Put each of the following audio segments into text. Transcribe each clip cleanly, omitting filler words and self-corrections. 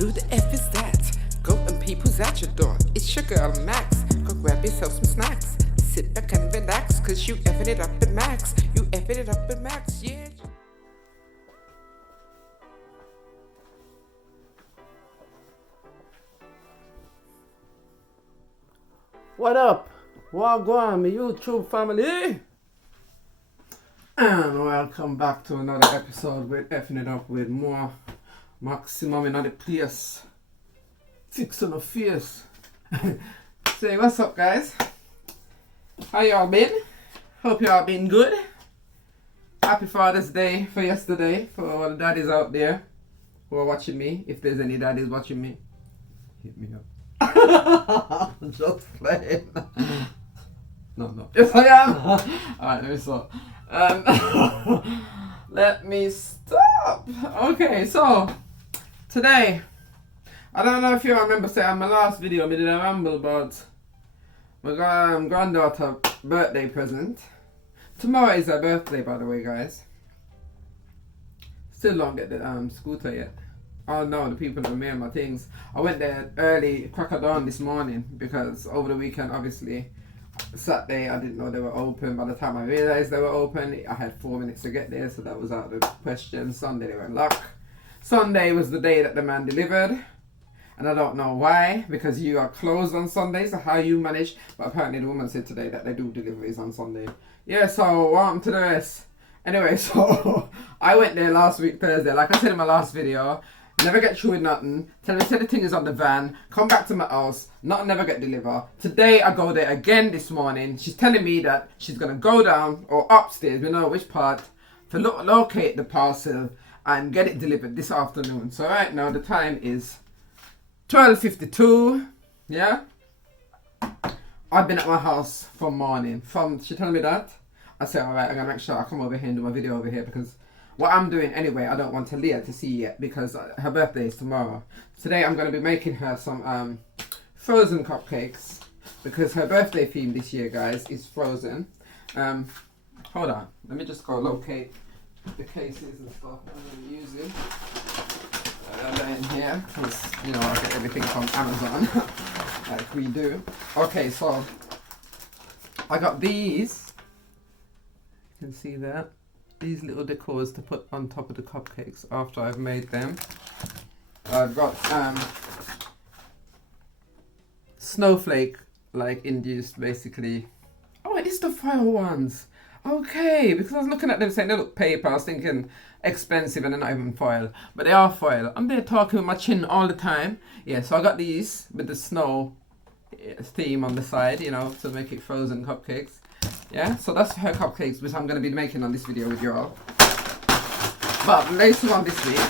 Who the F is that? Go and people's at your door. It's your girl Max. Go grab yourself some snacks. Sit back and relax, cause you effing it up at Max. You effing it up at Max, yeah. What up? Wagwan, my YouTube family? And welcome back to another episode with Effing It Up with more Maximum in the place. Fix on the face. Say what's up, guys? How y'all been? Hope y'all been good. Happy Father's Day for yesterday for all the daddies out there who are watching me. If there's any daddies watching me, hit me up. Just playing. No. Yes, I am. Alright, let me stop. Let me stop. Okay, so today, I don't know if you remember saying my last video, I did a ramble about my granddaughter birthday present. Tomorrow is her birthday, by the way, guys. Still don't get the scooter yet. Oh no, the people that made my things. I went there early, crack of dawn this morning, because over the weekend, obviously, Saturday I didn't know they were open. By the time I realised they were open, I had 4 minutes to get there, so that was out of the question. Sunday they were in luck. Sunday was the day that the man delivered, and I don't know why, because you are closed on Sundays, so how you manage, but apparently the woman said today that they do deliveries on Sunday. Yeah, so welcome to the rest. Anyway, so I went there last week Thursday, like I said in my last video. Never get through with nothing. Tell me, say the thing is on the van. Come back to my house. Nothing never get delivered. Today I go there again this morning. She's telling me that she's gonna go down or upstairs, we know which part, to locate the parcel and get it delivered this afternoon. So right now the time is 12:52. Yeah. I've been at my house from morning. She told me that. I said, alright, I'm gonna make sure I come over here and do my video over here, because what I'm doing anyway, I don't want Talia to see yet, because her birthday is tomorrow. Today I'm going to be making her some frozen cupcakes, because her birthday theme this year, guys, is frozen. Hold on, let me just go locate the cases and stuff I'm going to be using. They're in here, because, you know, I get everything from Amazon, like we do. Okay, so I got these. You can see that. These little decors to put on top of the cupcakes after I've made them. I've got snowflake like induced basically. Oh, it is the foil ones. Okay, because I was looking at them saying they look paper. I was thinking expensive and they're not even foil, but they are foil. I'm there talking with my chin all the time. Yeah, so I got these with the snow theme on the side, you know, to make it frozen cupcakes. Yeah, so that's her cupcakes, which I'm going to be making on this video with you all. But later on this week,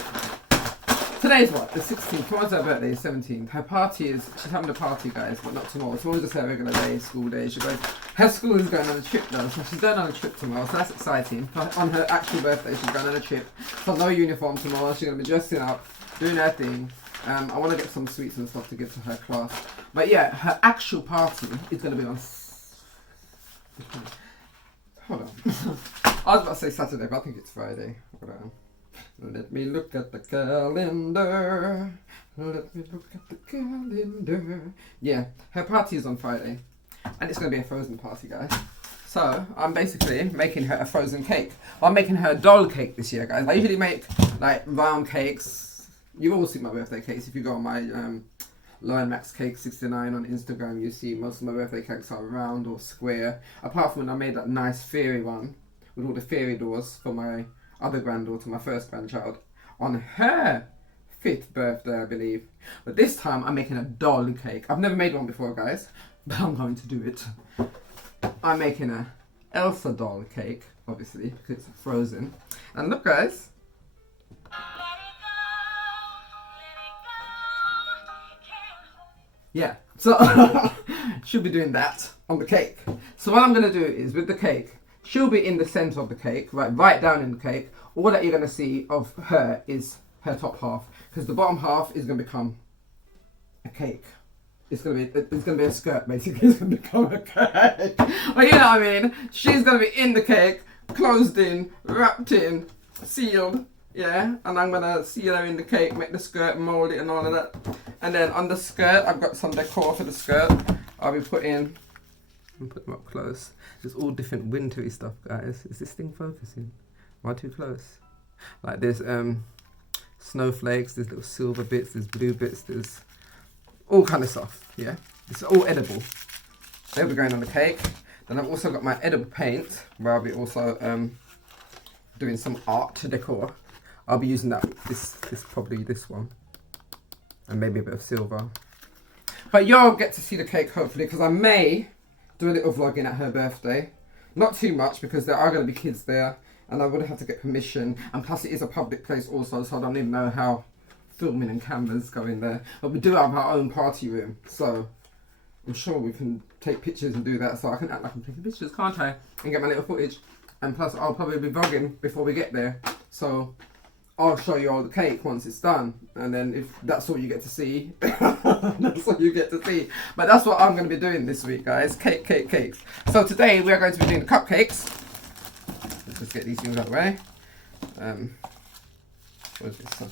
today's what? The 16th. Tomorrow's her birthday, 17th. Her party is, she's having a party, guys, but not tomorrow. Tomorrow's just her regular day, school day. Her school is going on a trip though, so she's going on a trip tomorrow, so that's exciting. On her actual birthday, she's going on a trip. So no uniform tomorrow, she's going to be dressing up, doing her thing. I want to get some sweets and stuff to give to her class. But yeah, her actual party is going to be on... Hold on. I was about to say Saturday, but I think it's Friday. Hold on. Let me look at the calendar. Let me look at the calendar. Yeah, her party is on Friday. And it's going to be a frozen party, guys. So, I'm basically making her a frozen cake. I'm making her a doll cake this year, guys. I usually make, like, round cakes. You've all seen my birthday cakes. If you go on my... Lion Max Cake 69 on Instagram, you see most of my birthday cakes are round or square. Apart from when I made that nice fairy one with all the fairy doors for my other granddaughter, my first grandchild, on her 5th birthday, I believe. But this time I'm making a doll cake. I've never made one before, guys, but I'm going to do it. I'm making a Elsa doll cake, obviously, because it's frozen. And look, guys. Yeah, so she'll be doing that on the cake. So what I'm going to do is with the cake, she'll be in the center of the cake, right down in the cake. All that you're going to see of her is her top half, because the bottom half is going to become a cake. It's going to be a skirt, basically. It's going to become a cake. But you know what I mean? She's going to be in the cake, closed in, wrapped in, sealed, Yeah, and I'm gonna seal her in the cake, make the skirt, mold it and all of that. And then on the skirt, I've got some decor for the skirt. I'll be putting, I'll put them up close. There's all different wintry stuff, guys. Is this thing focusing? Am I too close? Like there's snowflakes, there's little silver bits, there's blue bits, there's all kind of stuff. Yeah, it's all edible. They'll be going on the cake. Then I've also got my edible paint, where I'll be also doing some art to decor. I'll be using that, this probably this one, and maybe a bit of silver. But y'all get to see the cake hopefully, because I may do a little vlogging at her birthday. Not too much, because there are going to be kids there, and I would have to get permission. And plus it is a public place also, so I don't even know how filming and cameras go in there. But we do have our own party room, so I'm sure we can take pictures and do that, so I can act like I'm taking pictures, can't I? And get my little footage. And plus I'll probably be vlogging before we get there, so I'll show you all the cake once it's done. And then if that's all you get to see, that's all you get to see. But that's what I'm going to be doing this week, guys. Cakes. So today we are going to be doing the cupcakes. Let's just get these things out of the way. What is this?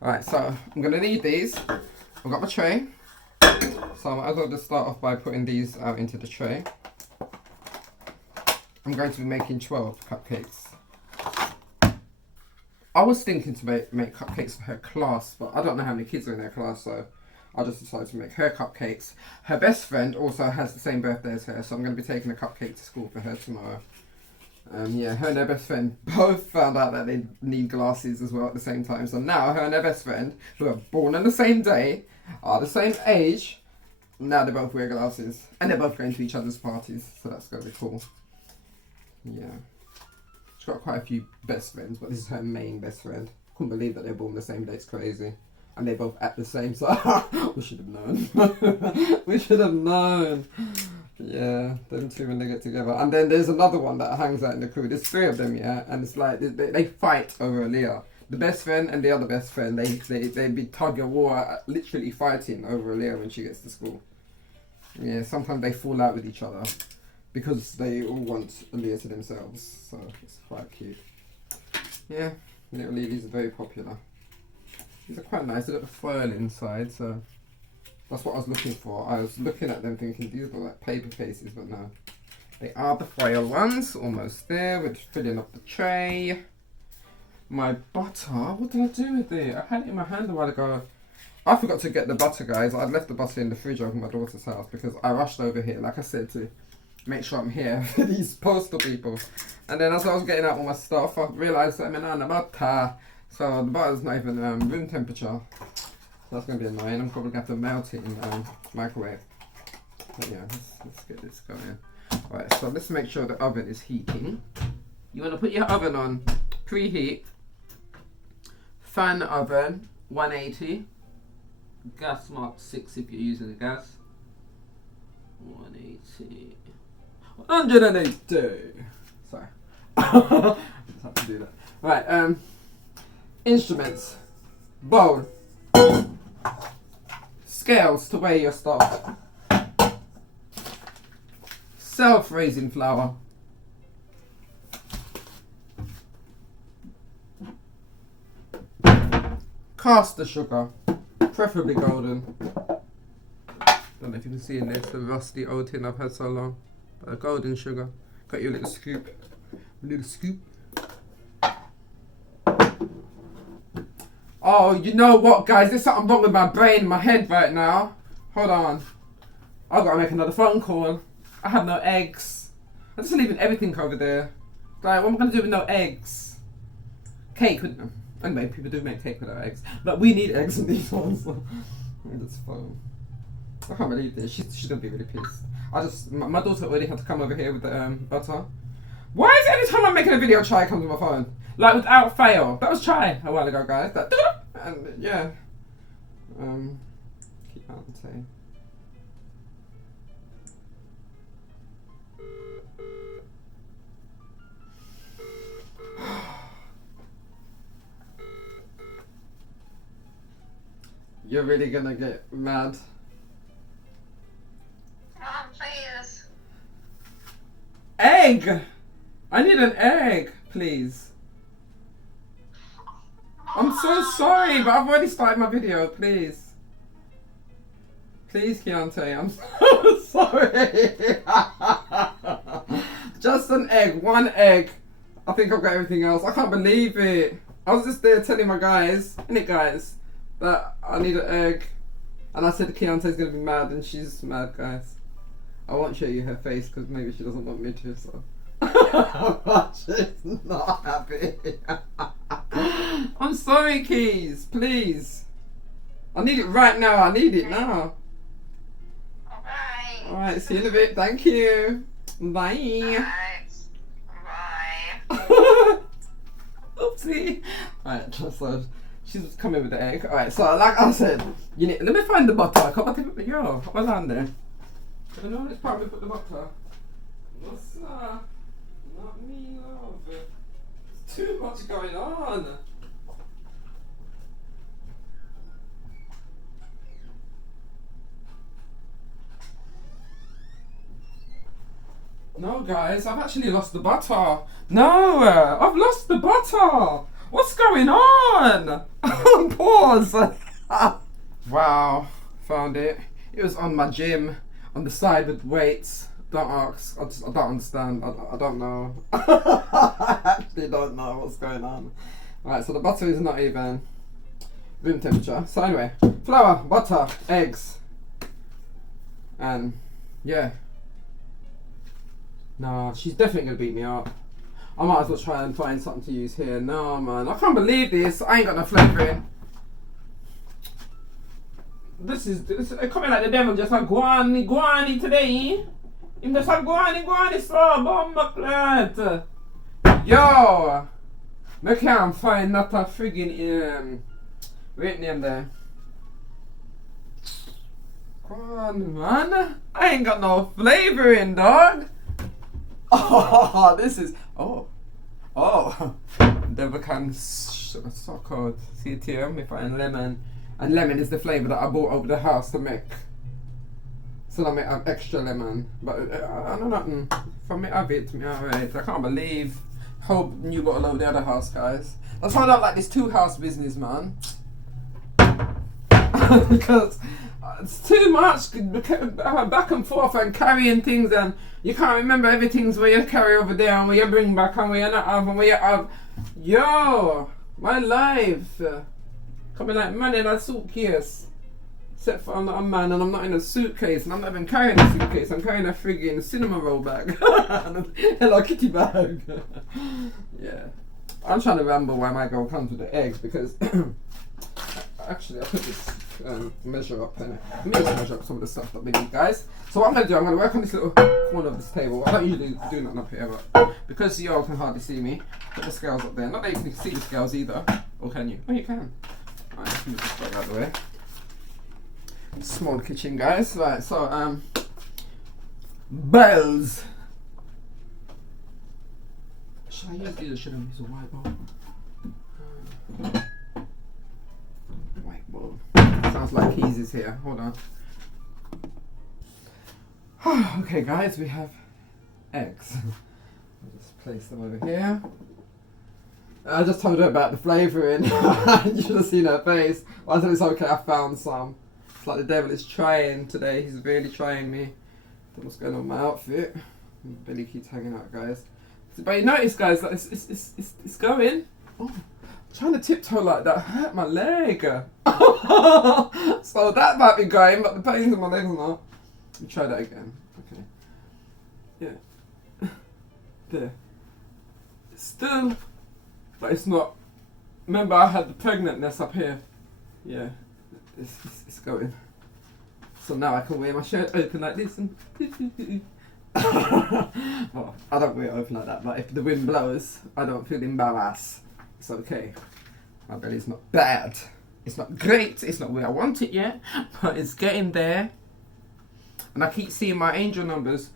Alright, so I'm going to need these. I've got my tray. So I might as well just start off by putting these out into the tray. I'm going to be making 12 cupcakes. I was thinking to make cupcakes for her class, but I don't know how many kids are in their class, so I just decided to make her cupcakes. Her best friend also has the same birthday as her, so I'm going to be taking a cupcake to school for her tomorrow. Yeah, her and her best friend both found out that they need glasses as well at the same time. So now her and her best friend, who are born on the same day, are the same age, now they both wear glasses. And they're both going to each other's parties, so that's going to be cool. Yeah. She's got quite a few best friends, but this is her main best friend. Couldn't believe that they're born the same day, it's crazy. And they both act the same, so we should have known. We should have known. Yeah, them two when they get together. And then there's another one that hangs out in the crew. There's 3 of them, yeah, and it's like they fight over Aaliyah. The best friend and the other best friend, they be tug of war, literally fighting over Aaliyah when she gets to school. Yeah, sometimes they fall out with each other because they all want Aaliyah to themselves, so it's quite cute. Yeah, little ladies are very popular. These are quite nice. They've got the foil inside, so that's what I was looking for. I was looking at them thinking these look like paper cases, but no. They are the foil ones. Almost there. We're just filling up the tray. My butter. What did I do with it? I had it in my hand a while ago. I forgot to get the butter, guys. I'd left the butter in the fridge over my daughter's house because I rushed over here, like I said, to make sure I'm here for these postal people. And then as I was getting out all my stuff, I realised that I'm in the butter. So the butter's not even room temperature. So that's going to be annoying. I'm probably going to have to melt it in microwave. But yeah, let's get this going. Alright, so let's make sure the oven is heating. You want to put your oven on preheat. Fan oven, 180. Gas mark 6 if you're using a gas. 180. 180. Sorry. Just have to do that. Right, instruments. Bowl. Scales to weigh your stuff. Self-raising flour. Caster sugar, preferably golden. Don't know if you can see in there, it's a rusty old tin I've had so long. But a golden sugar. Got your little scoop. A little scoop. Oh, you know what, guys? There's something wrong with my brain and my head right now. Hold on. I've got to make another phone call. I have no eggs. I'm just leaving everything over there. Like, what am I going to do with no eggs? Cake. Anyway, people do make cake without eggs. But we need eggs in these ones. So. That's fun. I can't believe this. She's going to be really pissed. My daughter already had to come over here with the butter. Why is it every time I'm making a video, Chai comes to my phone? Like, without fail. That was Chai a while ago, guys. And, yeah. Keep out and say. You're really gonna get mad. Mom, please. Egg! I need an egg, please. I'm so sorry, but I've already started my video. Please. Please, Keontae, I'm so sorry. Just an egg, one egg. I think I've got everything else. I can't believe it. I was just there telling my guys, that I need an egg. And I said Keontae's gonna be mad, and she's mad, guys. I won't show you her face because maybe she doesn't want me to, so. She's not happy. I'm sorry, Keys, please. I need it right now. I need it now. Alright, see you in a bit. Thank you. Bye. Bye. Oopsie. Alright, so she's coming with the egg. Alright, so like I said, you need. Let me find the butter. Yo, what's on there? I know it's probably put the butter. What's that? Not me, love. There's too much going on. No, guys, I've actually lost the butter. No, I've lost the butter. What's going on? Pause. Wow, found it. It was on my gym, on the side with weights. Don't ask. I don't understand. I don't know. I actually don't know what's going on. Right, so the butter is not even room temperature. So anyway, flour, butter, eggs, and yeah. Nah, she's definitely gonna beat me up. I might as well try and find something to use here. No, man, I can't believe this. I ain't got no flavouring. This coming like the devil, just like guani today. Him just like guani so bomb plate. Yo, I can't find not a friggin' wait name there. Come on, man. I ain't got no flavouring, dog. Oh, this is devil can so cold. See it here, me find lemon, and lemon is the flavour that I bought over the house to make. So I make extra lemon, but I know nothing. For me, have it, me alright. I can't believe how new bottle over the other house, guys. That's why I don't like this two-house business, man. Because it's too much back and forth and carrying things, and you can't remember everything's where you carry over there and where you bring back and where you not have and where you have. Yo, my life coming like man in a suitcase. Except for I'm not a man and I'm not in a suitcase, and I'm not even carrying a suitcase. I'm carrying a friggin' cinnamon roll bag. Hello Kitty bag. Yeah, I'm trying to remember why my girl comes with the eggs, because actually I put this measure up in it. Let me just measure up some of the stuff that we need, guys. So what I'm going to do, I'm going to work on this little corner of this table. I don't usually do nothing up here, but because y'all can hardly see me, put the scales up there. Not that you can see the scales either. Or can you? Oh, you can. Alright, let me just put that out of the way. Small kitchen, guys. Right, so, bells. Should I use these or should I use a white bowl? White bowl. Sounds like Keys is here. Hold on. Okay, guys, we have eggs. I'll just place them over here. I just told her about the flavouring. You should have seen her face. Well, I said it's okay, I found some. It's like the devil is trying today. He's really trying me. Don't know what's going on with my outfit. My belly keeps hanging out, guys. But you notice, guys, that it's going. Oh, trying to tiptoe like that hurt my leg. So that might be going, but the pains in my legs are not. Let me try that again. Okay. Yeah. There. It's still, but it's not. Remember, I had the pregnantness up here. Yeah. It's going. So now I can wear my shirt open like this and. Well, I don't wear it open like that, but if the wind blows, I don't feel embarrassed. It's okay. My belly's not bad. It's not great. It's not where I want it yet, but it's getting there. And I keep seeing my angel numbers.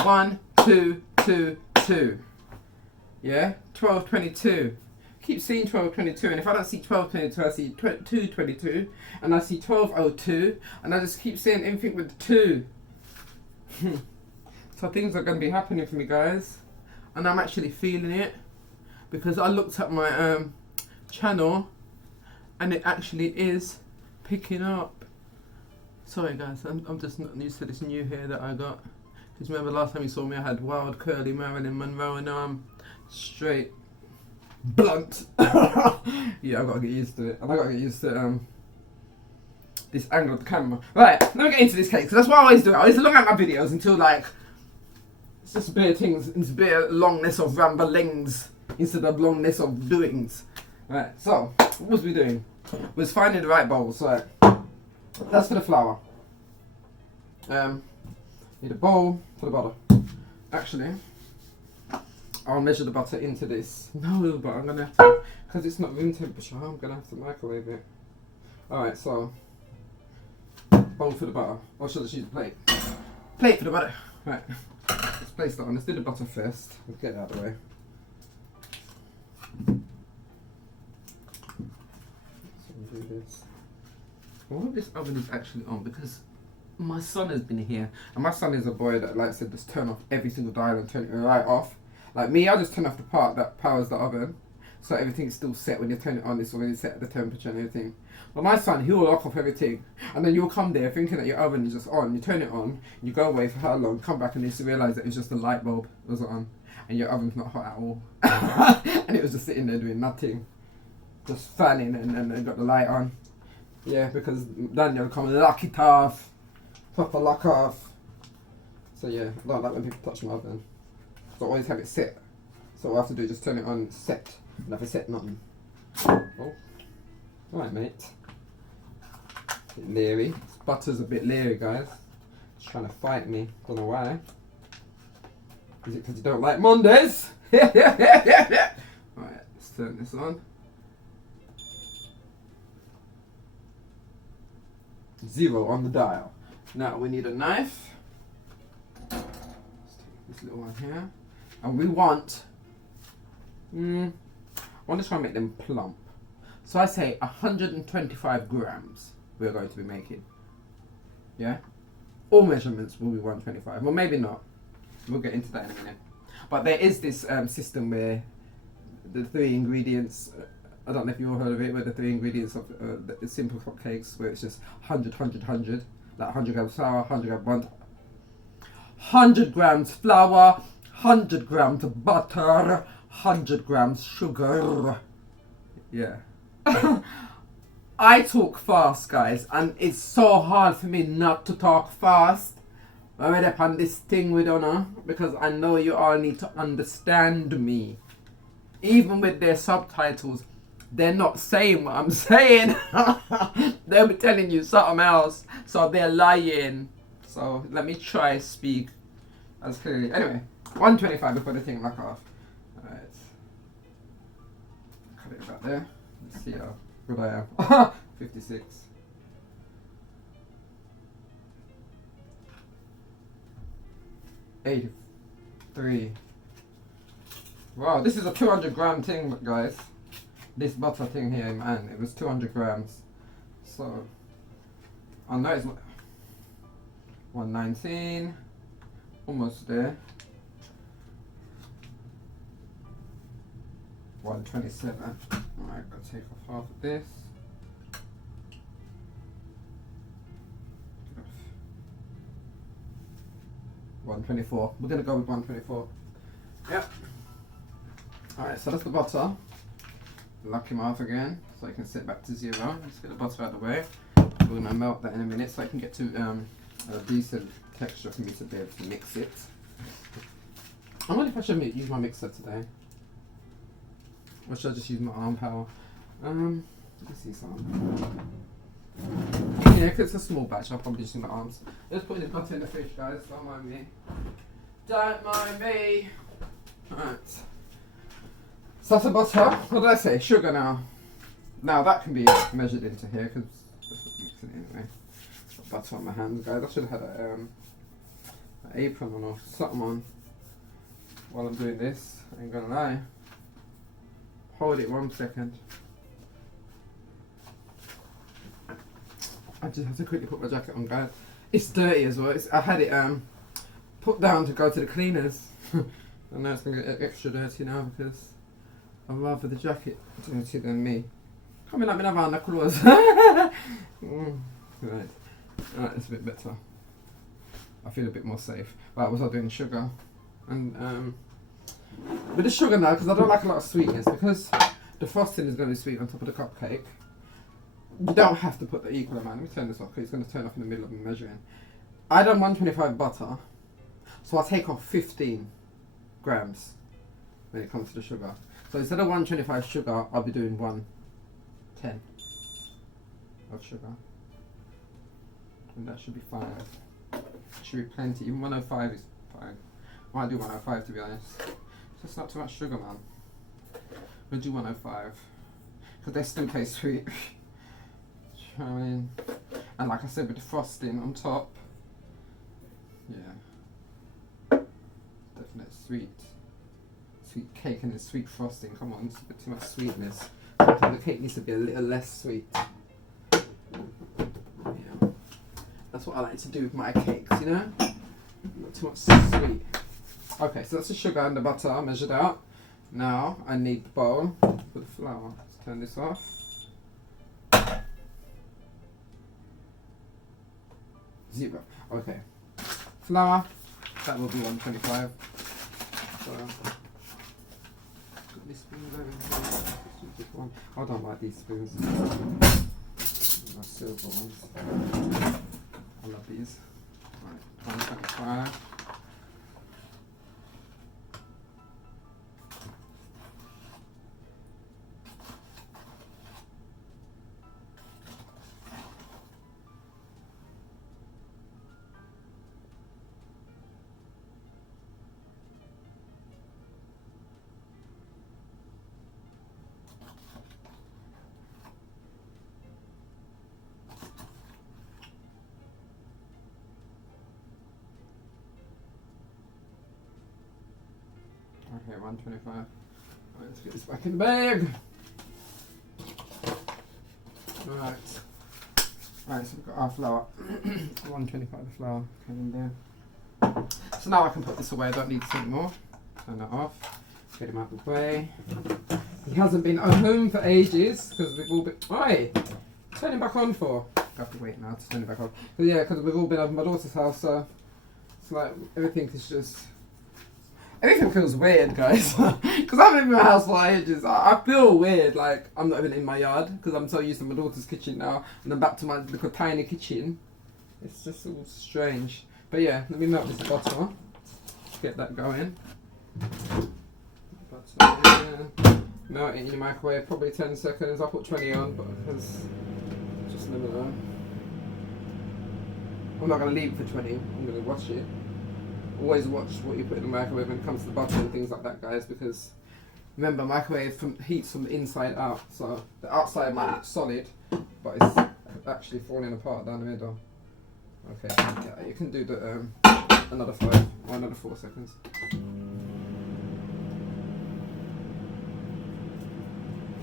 1, 2, 2, 2. Yeah? 12, 22. Keep seeing 12, 22. And if I don't see 12, 22, I see 2, 22. And I see 12, 02. And I just keep seeing everything with the 2. So things are going to be happening for me, guys. And I'm actually feeling it. Because I looked at my channel and it actually is picking up. Sorry guys, I'm just not used to this new hair that I got. Because remember last time you saw me I had wild curly Marilyn Monroe, and now I'm straight blunt. Yeah, I've got to get used to it. And I've got to get used to this angle of the camera. Right, let me get into this cake, because that's what I always do. I always look at my videos until like, it's just bare things, it's bare longness of ramblings instead of longness of doings. Right, so, what was we doing? We was finding the right bowls. Right, that's for the flour. Need a bowl for the butter. Actually, I'll measure the butter into this. No, but I'm gonna have to, because it's not room temperature, I'm gonna have to microwave it. Alright, so, bowl for the butter. Or should I just use a plate? Plate for the butter. Right, let's place that on. Let's do the butter first. Let's get it out of the way. So we'll do this. I wonder if this oven is actually on, because my son has been here, and my son is a boy that likes to just turn off every single dial and turn it right off. Like me, I just turn off the part that powers the oven, so everything's still set. When you turn it on, it's already set at the temperature and everything. But my son, he will lock off everything, and then you'll come there thinking that your oven is just on. You turn it on, you go away for how long, come back and you realise that it's just a light bulb that was on, and your oven's not hot at all. And it was just sitting there doing nothing, just fanning and got the light on. Yeah, because Daniel will come and lock it off. Proper lock off. So yeah, I don't like when people touch my oven. So I always have it set. So all I have to do is just turn it on set. And have it set nothing. Oh. Alright mate. A bit leery. This butter's a bit leery guys. It's trying to fight me. Don't know why. Is it because you don't like Mondays? Alright, let's turn this on. 0 on the dial. Now we need a knife. Let's take this little one here. And we want, I want to try and make them plump. So I say 125 grams we're going to be making. Yeah? All measurements will be 125. Well, maybe not. We'll get into that in a minute. But there is this system where the 3 ingredients, I don't know if you all heard of it, where the 3 ingredients of the simple cupcakes, where it's just 100, 100, 100. Like 100 grams flour, 100 grams flour, 100 grams butter, 100 grams sugar. Yeah. I talk fast, guys, and it's so hard for me not to talk fast. I'm ready upon this thing we don't know, because I know you all need to understand me. Even with their subtitles, they're not saying what I'm saying. They'll be telling you something else, so they're lying. So let me try speak as clearly. Anyway, 125 before the thing lock off. Alright. Cut it about there. Let's see how good I am. 56. $83. Wow, this is a 200 gram thing, guys. This butter thing here, man, it was 200 grams. So, I know it's 119, almost there. 127. Alright, gotta take off half of this. 124. We're gonna go with 124. Yep. Alright, so that's the butter. Lock him off again so I can set back to 0. Let's get the butter out of the way. We're gonna melt that in a minute so I can get to a decent texture for me to be able to mix it. I wonder if I should use my mixer today. Or should I just use my arm power? Let's see some. Yeah, because it's a small batch, I'll probably just use my arms. Let's put the butter in the fridge, guys. Don't mind me. Don't mind me. Alright. So that's the butter. What did I say? Sugar now. Now that can be measured into here because mix it anyway. Got butter on my hands, guys. I should have had an apron on or something on while I'm doing this. I ain't gonna lie. Hold it 1 second. I just have to quickly put my jacket on, guys. It's dirty as well. I had it put down to go to the cleaners. And now it's going to get extra dirty now because I'd rather the jacket dirty than me. Coming up in a van, close. Right. Alright, it's a bit better. I feel a bit more safe. Right, was I doing sugar? And with the sugar now, because I don't like a lot of sweetness, because the frosting is going to be sweet on top of the cupcake. You don't have to put the equal amount. Let me turn this off because it's going to turn off in the middle of me measuring. I done 125 butter, so I'll take off 15 grams when it comes to the sugar. So instead of 125 sugar, I'll be doing 110 of sugar. And that should be fine. Should be plenty. Even 105 is fine. I might do 105 to be honest. It's just not too much sugar, man. We'll do 105 because they still taste sweet. I mean, and like I said, with the frosting on top, yeah, definite sweet cake and the sweet frosting. Come on, it's a bit too much sweetness. Sometimes the cake needs to be a little less sweet. Yeah, that's what I like to do with my cakes, you know. Not too much sweet. Okay, so that's the sugar and the butter measured out. Now I need the bowl with the flour. Let's turn this off. Zero. Okay. Flour. That will be 125. So, got these spoons over here. I don't like these spoons. My silver ones. I love these. Right. 125. Okay, 125. Right, let's get this back in the bag. Right. Right, so we've got our flour. 125 of flour coming there. So now I can put this away. I don't need this anymore. Turn that off. Get him out of the way. He hasn't been at home for ages because we've all been. Oi! Turn him back on for. I have to wait now to turn it back on. But yeah, because we've all been over my daughter's house, so it's like everything is just. Everything feels weird, guys. Because I've been in my house for ages. I feel weird, like I'm not even in my yard because I'm so used to my daughter's kitchen now, and then back to my little tiny kitchen. It's just all strange. But yeah, let me melt this butter. Get that going. Butter in. Melt it in your microwave, probably 10 seconds. I'll put 20 on, but because just let me know. I'm not gonna leave it for 20. I'm gonna watch it. Always watch what you put in the microwave when it comes to butter and things like that, guys, because remember, microwave heats from the inside out, so the outside might look solid, but it's actually falling apart down the middle. Okay, yeah, you can do the another 5 or another 4 seconds.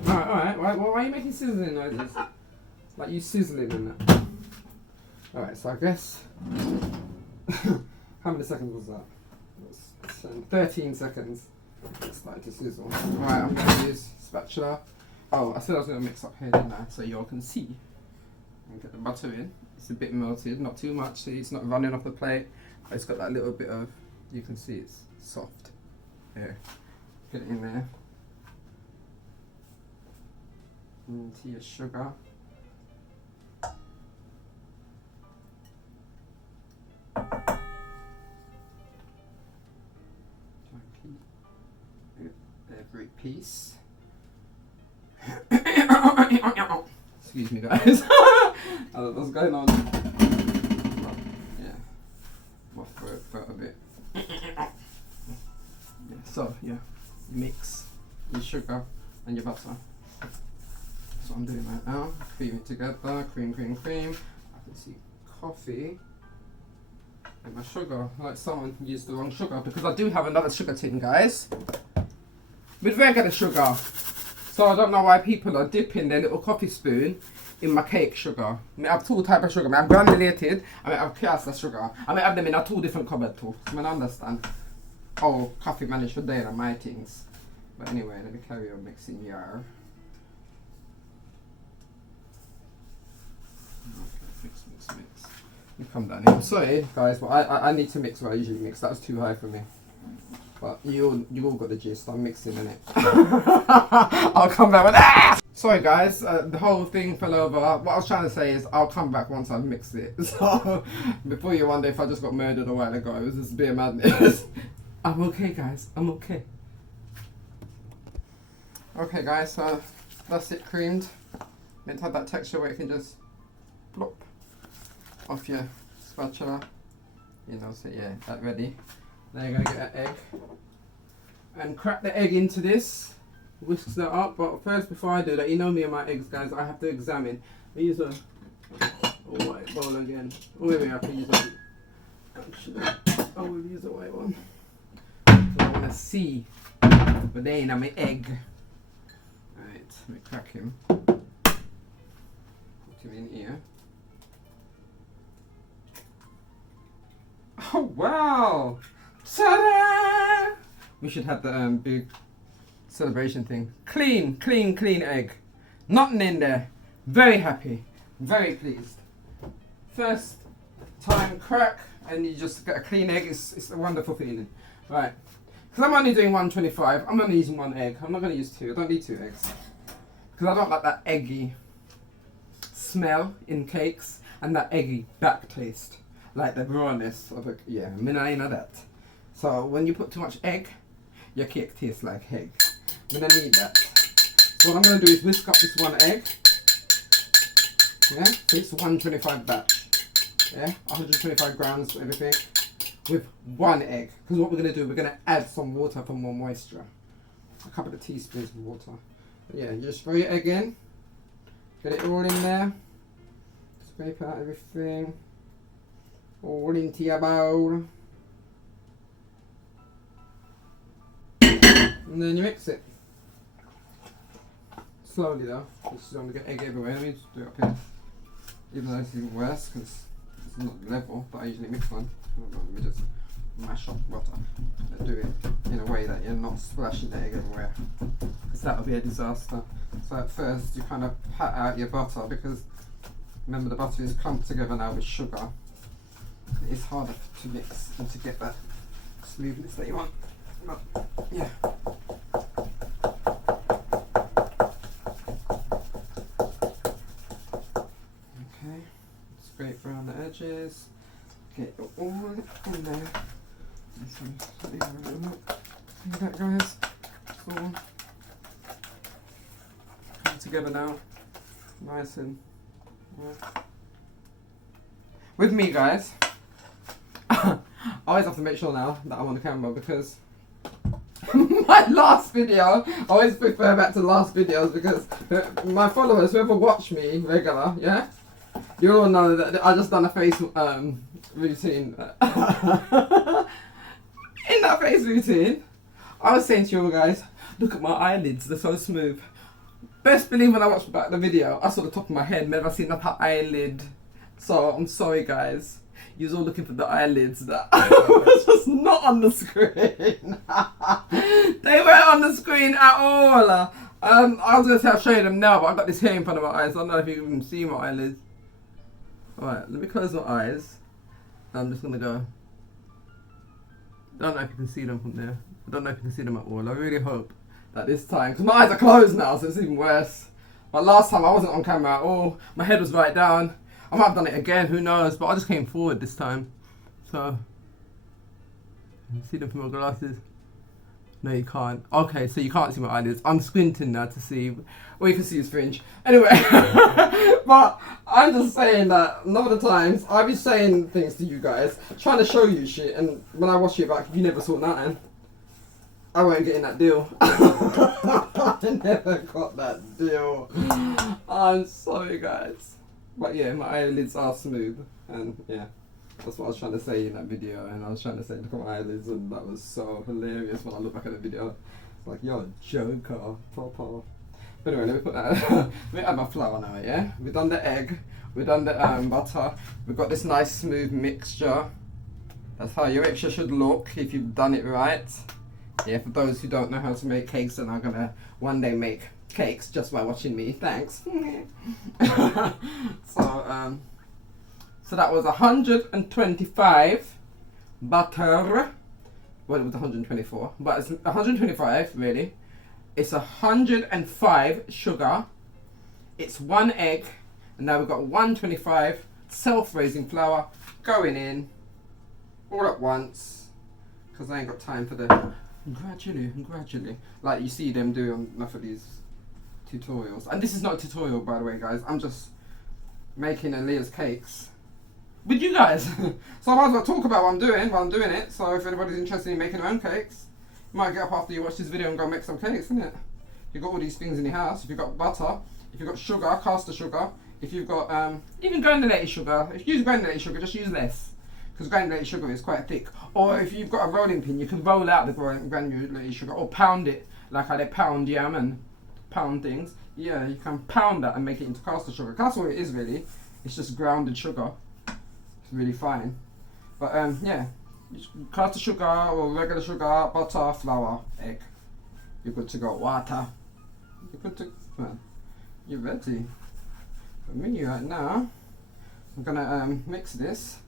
Alright, why are you making sizzling noises? Like you sizzling in it. Alright, so I guess how many seconds was that? 13 seconds. It's starting to sizzle. Alright, I'm going to use spatula. Oh, I said I was going to mix up here, didn't I? So you all can see. And get the butter in. It's a bit melted, not too much. See, it's not running off the plate. But it's got that little bit of, you can see it's soft. Here. Get it in there. Into your sugar. Every piece. Excuse me, guys. I don't know what's going on. Yeah, my throat felt a bit. Yeah, so yeah, mix your sugar and your butter. That's what I'm doing right now. Cream it together. Cream, cream, cream. I can see coffee. And my sugar, like someone used the wrong sugar because I do have another sugar tin, guys, with regular sugar. So I don't know why people are dipping their little coffee spoon in my cake sugar. I have 2 types of sugar. I have granulated, I have caster sugar. I have them in 2 different cupboards too. I understand. Oh, coffee managed for day and my things. But anyway, let me carry on mixing here. Mix. You come down here. I'm sorry, guys, but I need to mix what I usually mix. That was too high for me. But you all got the gist. I'm mixing in it. I'll come back with that. Sorry, guys. The whole thing fell over. What I was trying to say is I'll come back once I've mixed it. So before you wonder if I just got murdered a while ago, it was just a bit of madness. I'm okay, guys. I'm okay. Okay, guys. So that's it creamed. Meant to have that texture where it can just plop off your spatula. You know, so yeah, that ready. Now you're gonna get an egg and crack the egg into this. Whisk that up, but first, before I do that, you know me and my eggs, guys, I have to examine. I use a white bowl again. Oh, maybe I have to use a. Actually, I will use a white one. So I want to see the vein of my egg. Alright, let me crack him. Put him in here. Oh wow! Ta-da! We should have the big celebration thing. Clean egg. Nothing in there. Very happy. Very pleased. First time crack and you just get a clean egg. It's a wonderful feeling. Right. Because I'm only doing 125. I'm only using one egg. I'm not going to use two. I don't need 2 eggs. Because I don't like that eggy smell in cakes and that eggy back taste. Like the rawness of it. Yeah, I mean, I know that. So when you put too much egg, your cake tastes like egg. I'm gonna need that. So what I'm gonna do is whisk up this one egg. Yeah, so it's 125 batch. Yeah, 125 grams, everything, with 1 egg. Because what we're gonna do, we're gonna add some water for more moisture. A couple of teaspoons of water. But yeah, you just throw your egg in. Get it all in there. Scrape out everything. All into your bowl. And then you mix it. Slowly though, just don't get egg everywhere. Let me just do it up here. Even though it's even worse because it's not level, but I usually mix one. Let me just mash up butter and do it in a way that you're not splashing the egg everywhere. Because that would be a disaster. So at first you kind of pat out your butter because remember the butter is clumped together now with sugar. It's harder to mix and to get that smoothness that you want. But yeah. Okay, scrape around the edges, get it all in there. See that, guys? It's all come together now, nice and with me, guys. I always have to make sure now that I'm on the camera because my last video, I always prefer back to the last videos because my followers, whoever watch me regular, yeah, you all know that I just done a face routine. In that face routine, I was saying to you all guys, look at my eyelids, they're so smooth. Best believe when I watched back the video, I saw the top of my head, never seen that eyelid. So I'm sorry guys. You was all looking for the eyelids that was just not on the screen. They weren't on the screen at all. I was going to say I'll show you them now, but I've got this here in front of my eyes. I don't know if you can see my eyelids. Alright, let me close my eyes. I'm just going to go. I don't know if you can see them from there. I don't know if you can see them at all. I really hope that this time, because my eyes are closed now, so it's even worse. But last time I wasn't on camera at all. My head was right down. I might have done it again, who knows, but I just came forward this time. So, you see them from my glasses? No, you can't. Okay, so you can't see my eyelids. I'm squinting now to see. All you can see is fringe. Anyway, but I'm just saying that a lot of the times I be saying things to you guys, trying to show you shit, and when I watch it back, you never saw nothing. I won't get in that deal. I never got that deal. I'm sorry, guys. But yeah, my eyelids are smooth, and yeah, that's what I was trying to say in that video, and I was trying to say look at my eyelids, and that was so hilarious when I look back at the video. It's like, you're a joker, proper. But anyway, let me put that, let me add my flour now, yeah? We've done the egg, we've done the butter, we've got this nice smooth mixture. That's how your mixture should look if you've done it right. Yeah, for those who don't know how to make cakes and are gonna one day make cakes just by watching me. Thanks. So that was 125 butter. Well, it was 124, but it's 125 really. It's 105 sugar. It's 1 egg, and now we've got 125 self-raising flour going in all at once, because I ain't got time for the gradually, like you see them do on enough of these tutorials. And this is not a tutorial, by the way, guys. I'm just making AALIYAH'S cakes with you guys. So I might as well talk about what I'm doing while I'm doing it. So if anybody's interested in making their own cakes, you might get up after you watch this video and go make some cakes, isn't it? You've got all these things in your house. If you've got butter, if you've got sugar, caster sugar, if you've got even granulated sugar. If you use granulated sugar, just use less, because granulated sugar is quite thick. Or if you've got a rolling pin, you can roll out the granulated sugar, or pound it like how they pound yam and pound things. Yeah, you can pound that and make it into caster sugar. That's what it is really. It's just grounded sugar. It's really fine. But yeah, caster sugar or regular sugar, butter, flour, egg. You're good to go. Water. You're good to. Well, you're ready. For me right now, I'm gonna mix this.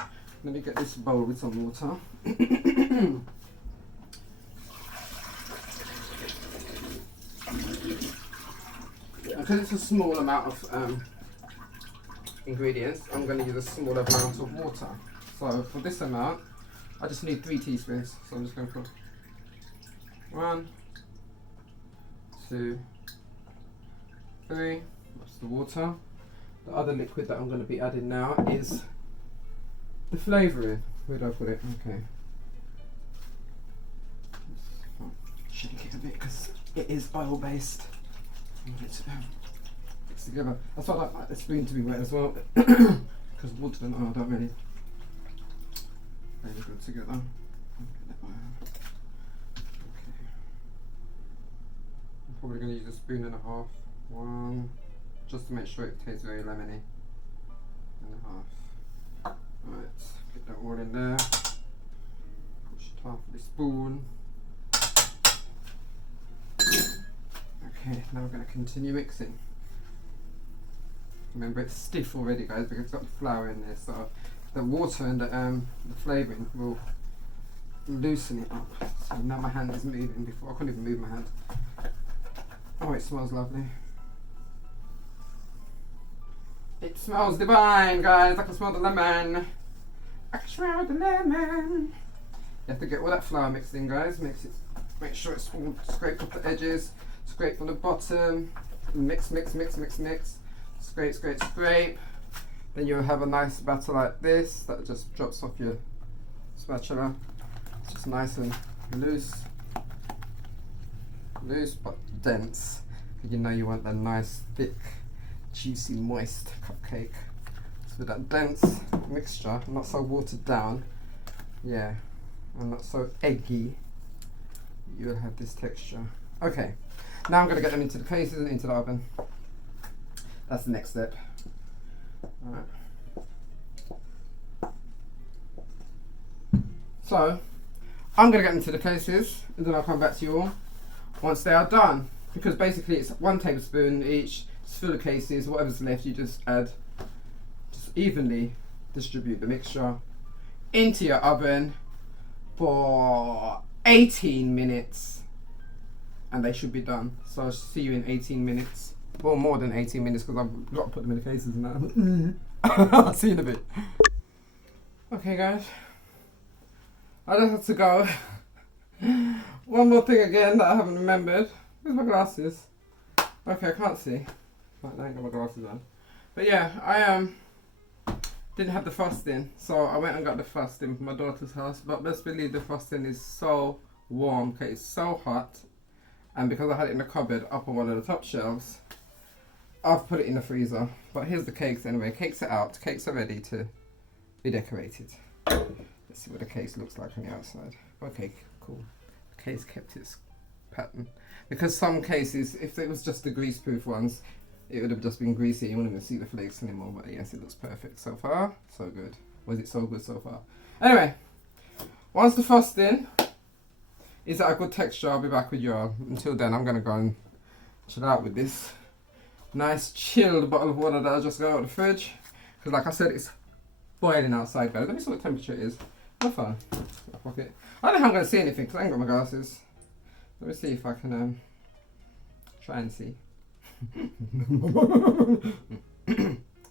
Let me get this bowl with some water. Because it's a small amount of ingredients, I'm going to use a small amount of water. So for this amount, I just need 3 teaspoons. So I'm just going to put 1, 2, 3. That's the water. The other liquid that I'm going to be adding now is the flavouring. Where did I put it? Okay. Shake it a bit because it is oil based. Mix together. That's why I like the spoon to be wet as well, because water and oil don't really go together. Okay. I'm probably going to use a spoon and a half. 1, just to make sure it tastes very lemony. And a half. Alright, get that all in there. Push it off with the spoon. Okay, now we're going to continue mixing. Remember, it's stiff already, guys, because it's got the flour in there, so the water and the flavouring will loosen it up. So now my hand is moving. Before I couldn't even move my hand. Oh, it smells lovely. It smells divine, guys. I can smell the lemon. I can smell the lemon. You have to get all that flour mixed in, guys. Make sure it's all scraped off the edges. Scrape from the bottom, mix, scrape, then you'll have a nice batter like this that just drops off your spatula. It's just nice and loose but dense, because you know you want that nice, thick, juicy, moist cupcake. So with that dense mixture, not so watered down, yeah, and not so eggy, you'll have this texture. Okay. Now I'm going to get them into the cases and into the oven. That's the next step. Alright. So, I'm going to get into the cases and then I'll come back to you all once they are done. Because basically it's 1 tablespoon each. Just fill the cases, whatever's left you just add. Just evenly distribute the mixture into your oven for 18 minutes. And they should be done. So I'll see you in 18 minutes. Well, more than 18 minutes, because I've got to put them in the cases now. I'll see you in a bit. Okay, guys. I just have to go. One more thing again that I haven't remembered. Where's my glasses? Okay, I can't see. Right, I ain't got my glasses on. But yeah, I didn't have the frosting. So I went and got the frosting from my daughter's house. But best believe the frosting is so warm. Okay, it's so hot. And because I had it in the cupboard up on one of the top shelves, I've put it in the freezer. But here's the cakes anyway. Cakes are out. Cakes are ready to be decorated. Let's see what the case looks like on the outside. Okay, cool. The case kept its pattern. Because some cases, if it was just the grease-proof ones, it would have just been greasy. You wouldn't even see the flakes anymore. But yes, it looks perfect so far. So good. Was it so good so far? Anyway, once the frosting is at a good texture, I'll be back with you all. Until then, I'm going to go and chill out with this nice chilled bottle of water that I just got out of the fridge. Because like I said, it's boiling outside, guys. Let me see what temperature it is. My phone. My pocket. I don't know how I'm going to see anything because I ain't got my glasses. Let me see if I can try and see.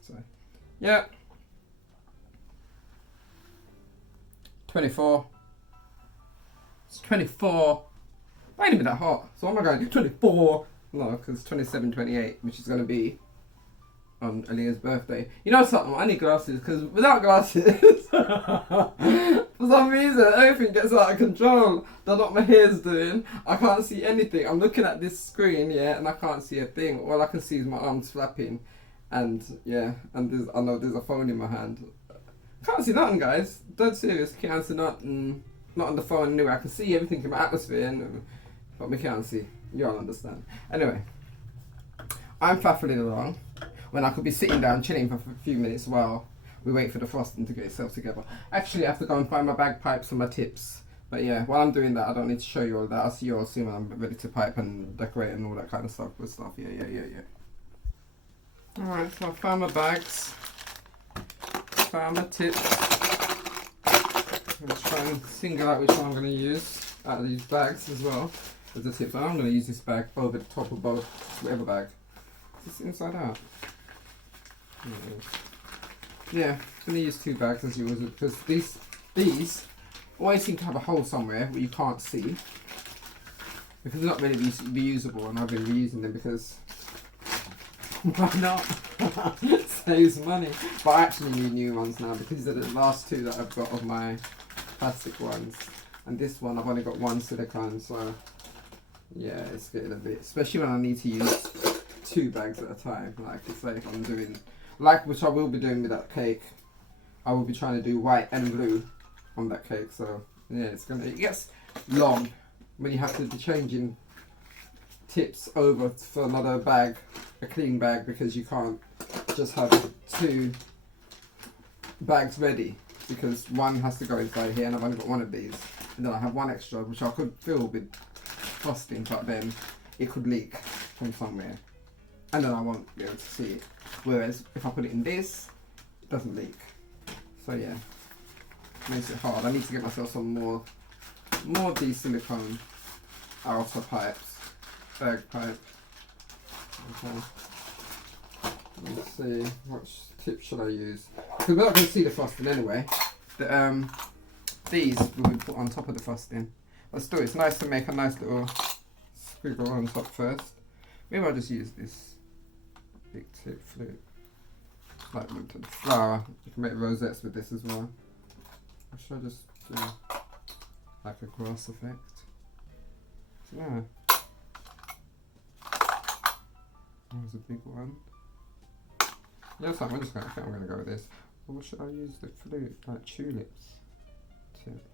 So, yeah. 24. It's 24. It ain't even that hot. So what am I going to do? 24. No, because 27, 28, which is going to be on Aliyah's birthday. You know something? I need glasses because without glasses, for some reason, everything gets out of control. That's what my hair's doing. I can't see anything. I'm looking at this screen, yeah, and I can't see a thing. All I can see is my arms flapping, and yeah, and I know there's a phone in my hand. Can't see nothing, guys. Dead serious. Can't see nothing. Not on the phone anyway. I can see everything in my atmosphere, but we can't see. You all understand. Anyway, I'm faffling along when I could be sitting down chilling for a few minutes while we wait for the frosting to get itself together. Actually, I have to go and find my bagpipes and my tips. But yeah, while I'm doing that, I don't need to show you all that. I'll see you all soon when I'm ready to pipe and decorate and all that kind of stuff. Good stuff. Yeah. Alright, so I found my bags. Found my tips. I'm going to try and single out which one I'm going to use out of these bags as well as the tips. I'm going to use this bag over the top of both, whatever bag. Is this inside out? Yeah, I'm going to use two bags as usual because these always seem to have a hole somewhere where you can't see because they're not really reusable, and I've been reusing them because why not? Saves money. But I actually need new ones now because these are the last two that I've got of my plastic ones, and this one I've only got one silicone, so yeah, it's getting a bit, especially when I need to use two bags at a time. Like it's like I'm doing, like which I will be doing with that cake. I will be trying to do white and blue on that cake. So yeah, it gets long when you have to be changing tips over for another bag, a clean bag, because you can't just have two bags ready because one has to go inside here and I've only got one of these, and then I have one extra which I could fill with frosting, but then it could leak from somewhere and then I won't be able to see it, whereas if I put it in this, it doesn't leak. So yeah, makes it hard. I need to get myself some more of these silicone outer pipes, bag pipe. Okay, let's see, which tip should I use, because we're not going to see the frosting anyway. These will be put on top of the frosting. Let's do it. It's nice to make a nice little squiggle on top first. Maybe I'll just use this big tip flute. Like with the flower. You can make rosettes with this as well. Or should I just do like a grass effect? Yeah. That was a big one. Yes, I think I'm going to go with this. Or should I use the flute, like tulips tip?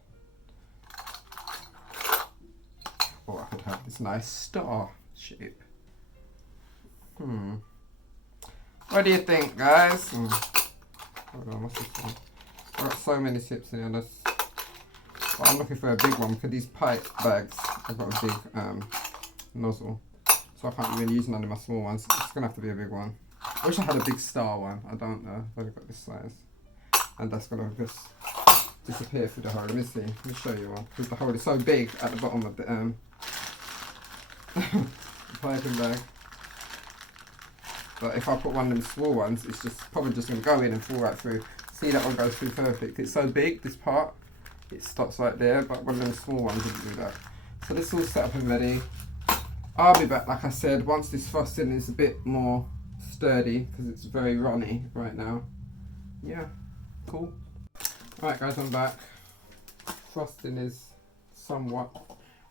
Or I could have this nice star shape. What do you think, guys? Hold on, what's this one? I've got so many tips in here. Well, I'm looking for a big one because these pipe bags, I've got a big nozzle. So I can't really use none of my small ones. It's going to have to be a big one. I wish I had a big star one. I don't know. I've only got this size. And that's going to just disappear through the hole. Let me see. Let me show you one. Because the hole is so big at the bottom of the piping bag. But if I put one of them small ones, it's just probably just going to go in and fall right through. See, that one goes through perfect. It's so big, this part, it stops right there, but one of them small ones doesn't do that. So this is all set up and ready. I'll be back, like I said, once this frosting is a bit more sturdy, because it's very runny right now. Yeah, cool. Alright guys, I'm back. Frosting is somewhat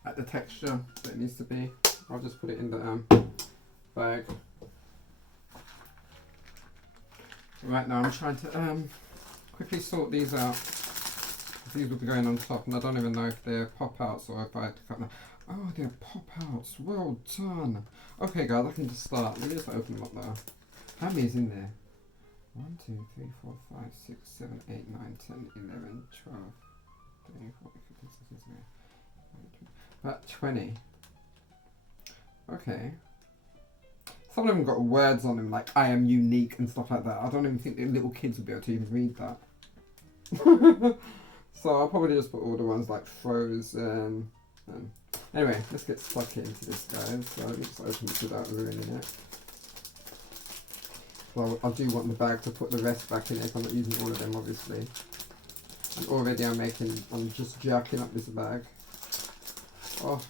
at the texture that it needs to be. I'll just put it in the bag. Right now I'm trying to quickly sort these out. These will be going on top, and I don't even know if they're pop outs or if I had to cut them. Oh, they're pop outs. Well done. Okay guys, I can just start. Let me just open them up now. How many is in there? 1, 2, 3, 4, 5, 6, 7, 8, 9, 10, 11, 12, 13, 14, 15, 16, 17, 18, 19, about 20. Okay. Some of them got words on them like "I am unique" and stuff like that. I don't even think the little kids would be able to even read that. So I'll probably just put all the ones like Frozen. Anyway, let's get stuck into this, guys. So let me just open it without ruining it. Well, I do want the bag to put the rest back in if I'm not using all of them, obviously. And already I'm just jacking up this bag. Oh,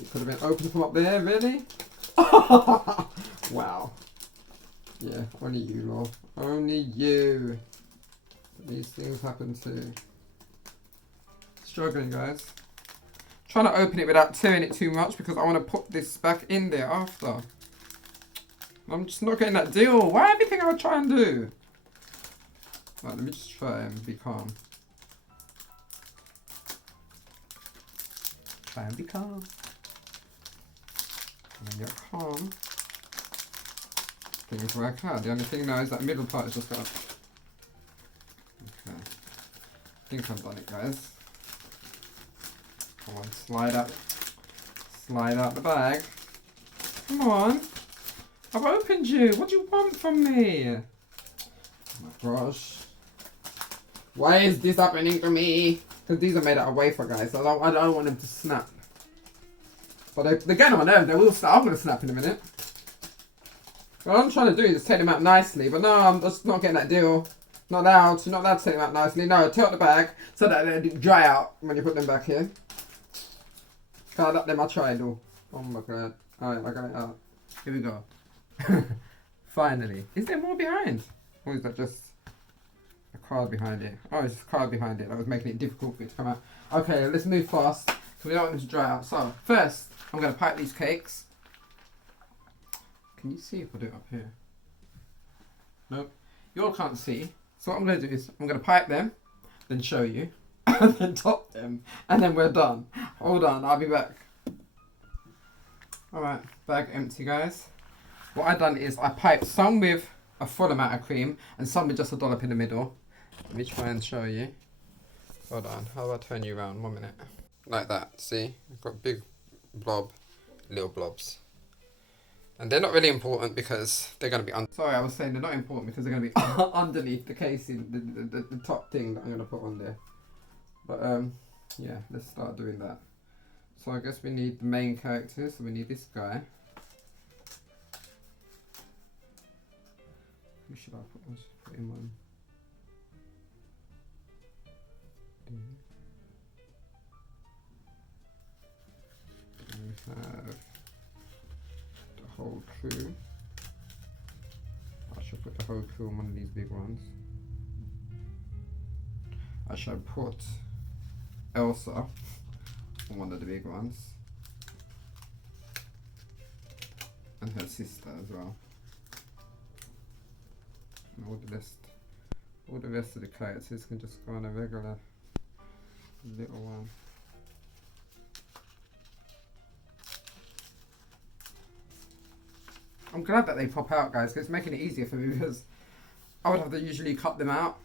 it could have been open from up there, really? Wow. Yeah, only you, Lord. Only you. These things happen too. Struggling, guys. Trying to open it without tearing it too much because I want to put this back in there after. I'm just not getting that deal. Why everything I try and do? Right, let me just try and be calm. Try and be calm. When you're calm, things work out. The only thing now is that middle part is just got. Okay. I think I've done it, guys. Come on, slide out the bag. Come on. I've opened you. What do you want from me? Oh my gosh. Why is this happening to me? Because these are made out of wafer, guys. So I don't want them to snap. But they're getting on my nerves. They will snap. I'm going to snap in a minute. What I'm trying to do is take them out nicely. But no, I'm just not getting that deal. Not allowed. You're not allowed to take them out nicely. No, tilt the bag so that they dry out when you put them back here. Card up them, I tried though. Oh my god. Alright, I got it out. Here we go. Finally. Is there more behind? Or is that just a card behind it? Oh, it's just a card behind it. That was making it difficult for it to come out. Okay, let's move fast. Because we don't want them to dry out. So, first, I'm going to pipe these cakes. Can you see if I do it up here? Nope. You all can't see. So what I'm going to do is, I'm going to pipe them, then show you, and then top them, and then we're done. Hold on, I'll be back. Alright, bag empty, guys. What I've done is I piped some with a full amount of cream and some with just a dollop in the middle. Let me try and show you. Hold on, how do I turn you around? 1 minute. Like that, see? I've got big blob, little blobs. And they're not really important because they're going to be sorry, I was saying they're not important because they're going to be underneath the casing, the top thing that I'm going to put on there. But yeah, let's start doing that. So I guess we need the main characters, so we need this guy. Who should I put? Let's put him on. And we have the whole crew. I should put the whole crew on one of these big ones. I should put Elsa on one of the big ones. And her sister as well. And all the rest of the characters can just go on a regular little one. I'm glad that they pop out, guys, because it's making it easier for me because I would have to usually cut them out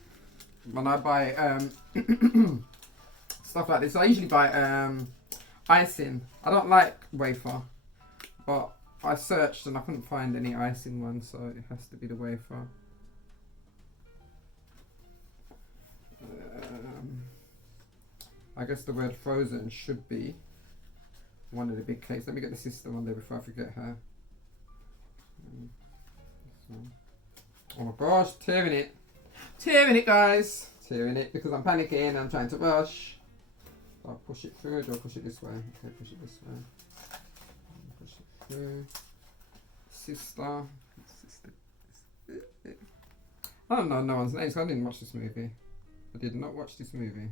when I buy stuff like this. I usually buy icing. I don't like wafer, but I searched and I couldn't find any icing ones, so it has to be the wafer. I guess the word frozen should be one of the big cakes. Let me get the sister one there before I forget her. Oh my gosh, tearing it. Tearing it, guys. Tearing it because I'm panicking and I'm trying to rush. So I'll push it through. Do I push it this way? Okay, push it this way. Push it through. Sister. I don't know no one's name, so I didn't watch this movie. I did not watch this movie.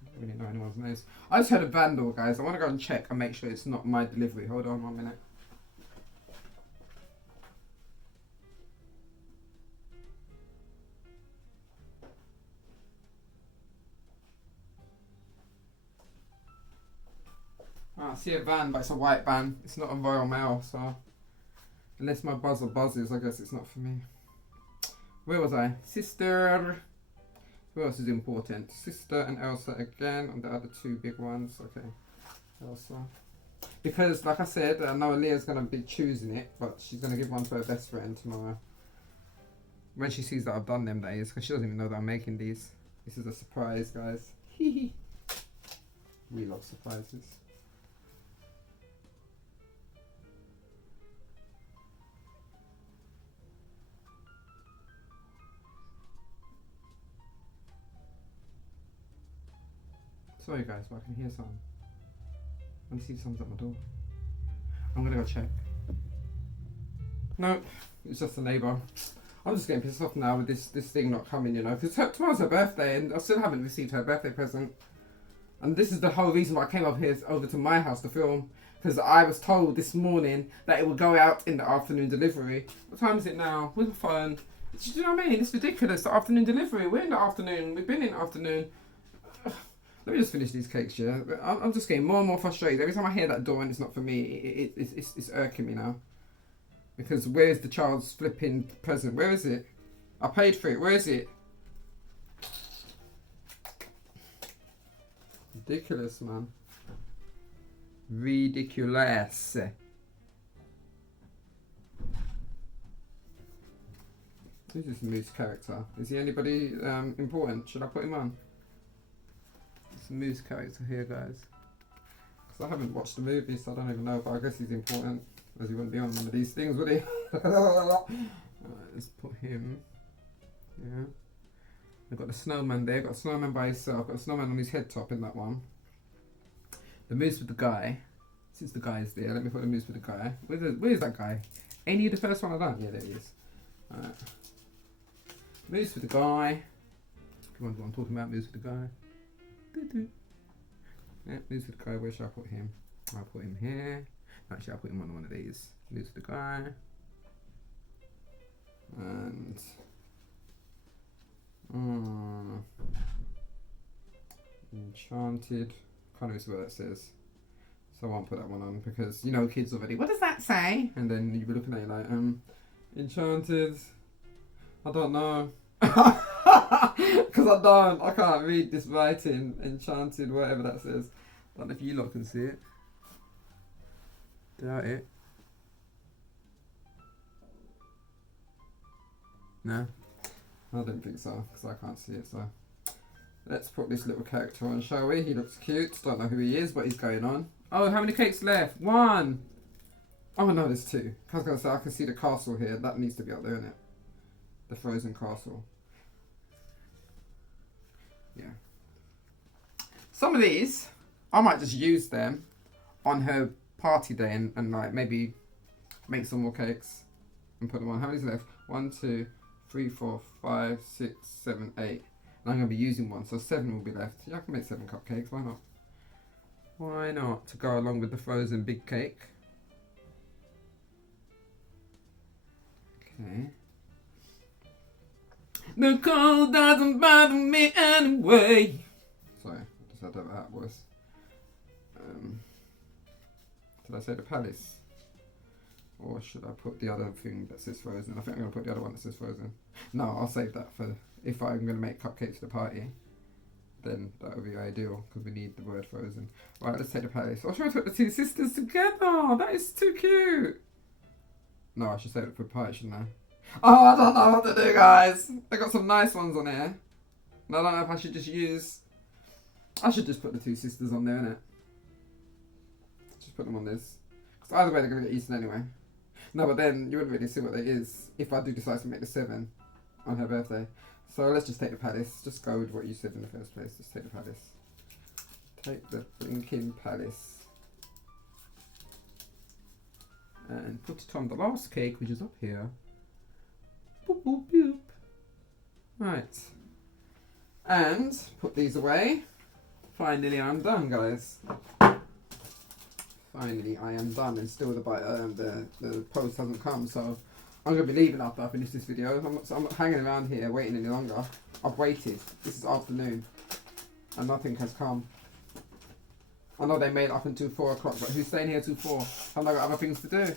I don't really know anyone's names. I just heard a vandal, guys. I want to go and check and make sure it's not my delivery. Hold on 1 minute. I see a van, but it's a white van. It's not a Royal Mail, so unless my buzzer buzzes, I guess it's not for me. Where was I? Sister. Who else is important? Sister and Elsa again, and the other two big ones. Okay, Elsa. Because, like I said, I know Leah's going to be choosing it, but she's going to give one to her best friend tomorrow. When she sees that I've done them, that is, because she doesn't even know that I'm making these. This is a surprise, guys. We love surprises. Sorry guys, but I can hear something. I can see someone's at my door. I'm gonna go check. Nope, it's just a neighbour. I'm just getting pissed off now with this thing not coming, you know, because tomorrow's her birthday and I still haven't received her birthday present. And this is the whole reason why I came up here over to my house to film, because I was told this morning that it would go out in the afternoon delivery. What time is it now? Where's my phone? Do you know what I mean? It's ridiculous, the afternoon delivery. We're in the afternoon. We've been in the afternoon. Let me just finish these cakes, yeah? I'm just getting more and more frustrated. Every time I hear that door and it's not for me, it's irking me now. Because where's the child's flipping present? Where is it? I paid for it. Where is it? Ridiculous, man. Ridiculous. Who's this Moose character? Is he anybody important? Should I put him on? It's a Moose character here, guys. Because I haven't watched the movie, so I don't even know, but I guess he's important. As he wouldn't be on one of these things, would he? Alright, let's put him. Yeah. I've got the snowman there. Got a snowman by himself. Got a snowman on his head top in that one. The moose with the guy. Since the guy is there, let me put the moose with the guy. Where's that guy? Ain't he the first one I've done? Yeah, there he is. Alright. Moose with the guy. Come on, what I'm talking about. Moose with the guy. Yeah, moose with the guy. Where should I put him? I'll put him here. Actually, I'll put him on one of these. Moose with the guy. And Enchanted. Can't even see what that says. So I won't put that one on because you know kids already. What does that say? And then you'll be looking at it like, Enchanted. I don't know. Because I can't read this writing. Enchanted, whatever that says. I don't know if you lot can see it. Doubt it. No? I don't think so, because I can't see it, so. Let's put this little character on, shall we? He looks cute. Don't know who he is, but he's going on. Oh, how many cakes left? 1! Oh no, there's 2. I was going to say, I can see the castle here. That needs to be up there, isn't it? The frozen castle. Yeah. Some of these, I might just use them on her party day and like maybe make some more cakes and put them on. How many's left? 1, 2, 3, 4, 5, 6, 7, 8. And I'm going to be using 1, so 7 will be left. Yeah, I can make 7 cupcakes. Why not? Why not? To go along with the frozen big cake. Okay. The cold doesn't bother me anyway. Sorry, I just had to have a hat voice. Did I say the palace? Or should I put the other thing that says frozen? I think I'm going to put the other one that says frozen. No, I'll save that for if I'm going to make cupcakes for the party. Then that would be ideal because we need the word frozen. Right, let's take the palace. Or should I put the 2 sisters together? That is too cute. No, I should save it for the party, shouldn't I? Oh, I don't know what to do, guys. I got some nice ones on here. And I don't know if I should just use... I should just put the 2 sisters on there, innit? Just put them on this. Because either way, they're going to get eaten anyway. No, but then you wouldn't really see what it is if I do decide to make the 7 on her birthday. So let's just take the palace. Just go with what you said in the first place. Just take the palace. Take the blinking palace. And put it on the last cake, which is up here. Boop, boop, boop. Right. And put these away. Finally, I'm done, guys. Finally, I am done, and still the post hasn't come, so I'm going to be leaving after I finish this video. I'm not hanging around here waiting any longer. I've waited. This is afternoon, and nothing has come. I know they made up until 4 o'clock, but who's staying here till 4? I've got other things to do.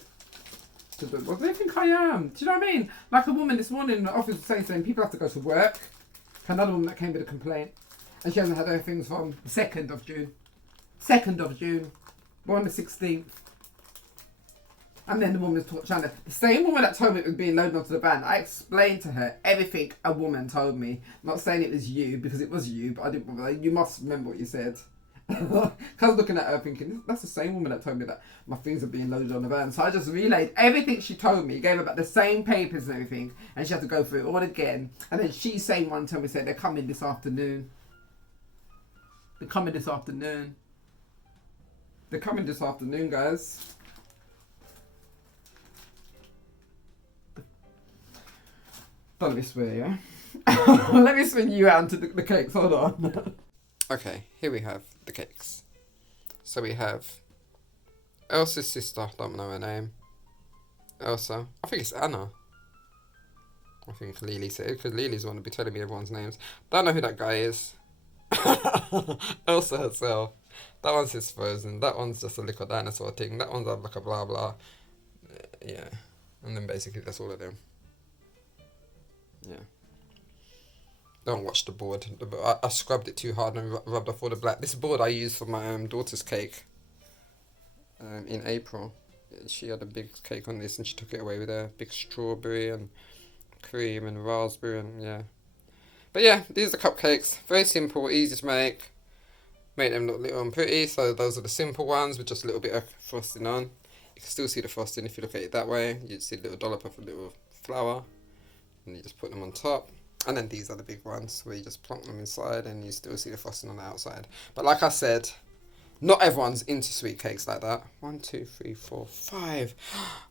What do they think I am? Do you know what I mean? Like a woman this morning in the office was saying people have to go to work. Another woman that came with a complaint, and she hasn't had her things from the 2nd of June. 2nd of June. born the 16th. And then the woman was trying to, the same woman that told me it was being loaded onto the van, I explained to her everything a woman told me. Not saying it was you, because it was you, but I didn't, like, you must remember what you said. Cause I was looking at her thinking, that's the same woman that told me that my things are being loaded on the van. So I just relayed everything she told me, gave her back the same papers and everything, and she had to go through it all again. And then she same one told me, said they're coming this afternoon. They're coming this afternoon. They're coming this afternoon, guys. Don't let me swear, yeah? Let me spin you out into the cakes, hold on. Okay, here we have the cakes. So we have Elsa's sister, don't know her name. Elsa, I think it's Anna. I think Lily said it, because Lily's the one to be telling me everyone's names. Don't know who that guy is. Elsa herself. That one's his Frozen. That one's just a little dinosaur thing. That one's like a blah blah. Yeah. And then basically that's all of them. Yeah. Don't watch the board. I scrubbed it too hard and rubbed off all the black. This board I used for my daughter's cake in April. She had a big cake on this and she took it away with her. Big strawberry and cream and raspberry and yeah. But yeah, these are cupcakes. Very simple, easy to make. Make them look little and pretty. So those are the simple ones with just a little bit of frosting on. You can still see the frosting if you look at it that way. You see a little dollop of a little flour. And you just put them on top. And then these are the big ones where you just plonk them inside and you still see the frosting on the outside. But like I said, not everyone's into sweet cakes like that. 1, 2, 3, 4, 5.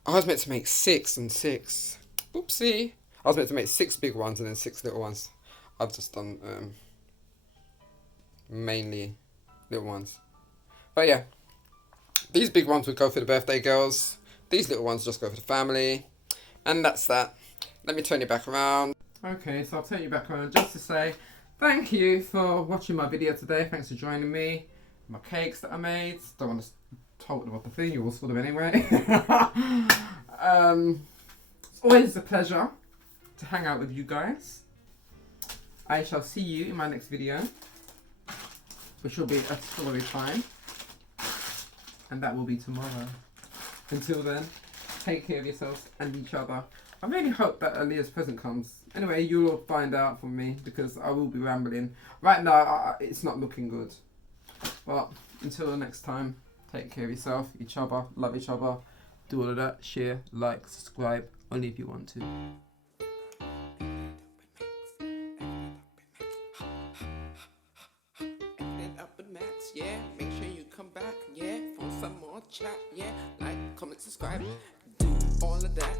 I was meant to make 6 and 6. Oopsie. I was meant to make 6 big ones and then 6 little ones. I've just done mainly little ones. But yeah, these big ones would go for the birthday girls. These little ones just go for the family. And that's that. Let me turn you back around. Okay, so I'll turn you back around just to say thank you for watching my video today. Thanks for joining me. My cakes that I made. Don't want to talk about the thing, you all saw them anyway. It's always a pleasure to hang out with you guys. I shall see you in my next video, which will be a story time. And that will be tomorrow. Until then, take care of yourselves and each other. I really hope that AALIYAH'S present comes. Anyway, you'll find out from me because I will be rambling. Right now, it's not looking good. But until the next time, take care of yourself, each other, love each other. Do all of that, share, like, subscribe, only if you want to. Yeah, make sure you come back, yeah, for some more chat, yeah, like, comment, subscribe, do all of that.